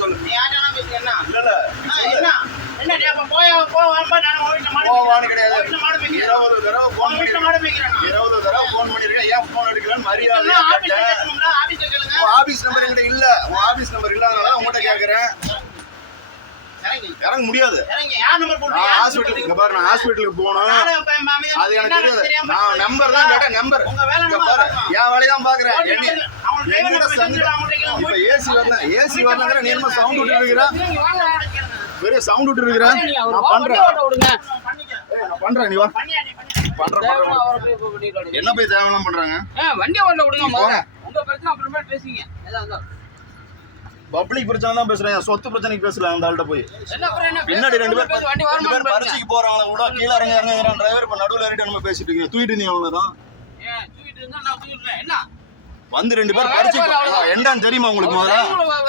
சொல்லு. நீ யார்கிட்ட பேசுறீங்க? இல்ல என்ன என்ன நீ அப்ப போவாம்பா நான் உங்க வீட்டுல மாடு போவான்னு கிடையாது. 20 தடவை போன் வீட்டுல மாடு மேய்க்கிறேன். 20 தடவை போன் பண்ணிருக்கேன். ஏன் போன் எடுக்கலன்னு மரியாதை ஆபீஸ்ல கேட்கணும்ல, ஆபீஸ்ல கேளுங்க. ஆபீஸ் நம்பர் என்கிட்ட இல்ல. உன் ஆபீஸ் நம்பர் இல்லாதனால உங்ககிட்ட கேக்குறேன். இறங்க முடியாது. இறங்க. யார் நம்பர் போடுறீங்க? நான் ஹாஸ்பிடல் இங்க பாரு, நான் ஹாஸ்பிடலுக்கு போகணும். அது எனக்கு தெரியும். நான் நம்பர் தான் கேட்டேன். நம்பர் உங்க வேலை இங்க நம்ம பாரு, பார்க்கணும். என் வேலையை தான் பாக்குறேன். அவங்க டிரைவர் பேசஞ்சர் அவங்க கிட்ட இப்ப ஏசி வரலங்கிற நீ என்ன சவுண்ட் விட்டு இருக்கிற? நீங்க வாங்க கேளுங்க. பெரிய சவுண்ட் விட்டு இருக்கிற. நான் பண்றேன். நான் பண்றேன். நீ வா. பண்றேன். என்ன போய் தேவையில்லாம பண்றாங்க? வண்டி ஓட்ட விடுங்க. உங்க பிரச்சனை அப்புறமே பேசிங்க. பப்ளிக் பிரச்சனை தான் பேசுறேன். சொத்து பிரச்சனைக்கு பேசல அந்த ஆள்கிட்ட போய். பின்னாடி ரெண்டு பேர் பரிசைக்கு போறாங்க. விட கீழே இறங்க டிரைவர் இப்ப நடுவில் ஏறிட்டு நம்ம பேசிட்டு இருக்கீங்க. தூக்கிட்டு நீ அவ்வளவுதான் வந்து 2 பேர் பரிசைக்கு என்னன்னு தெரியுமா உங்களுக்கு? முதல்ல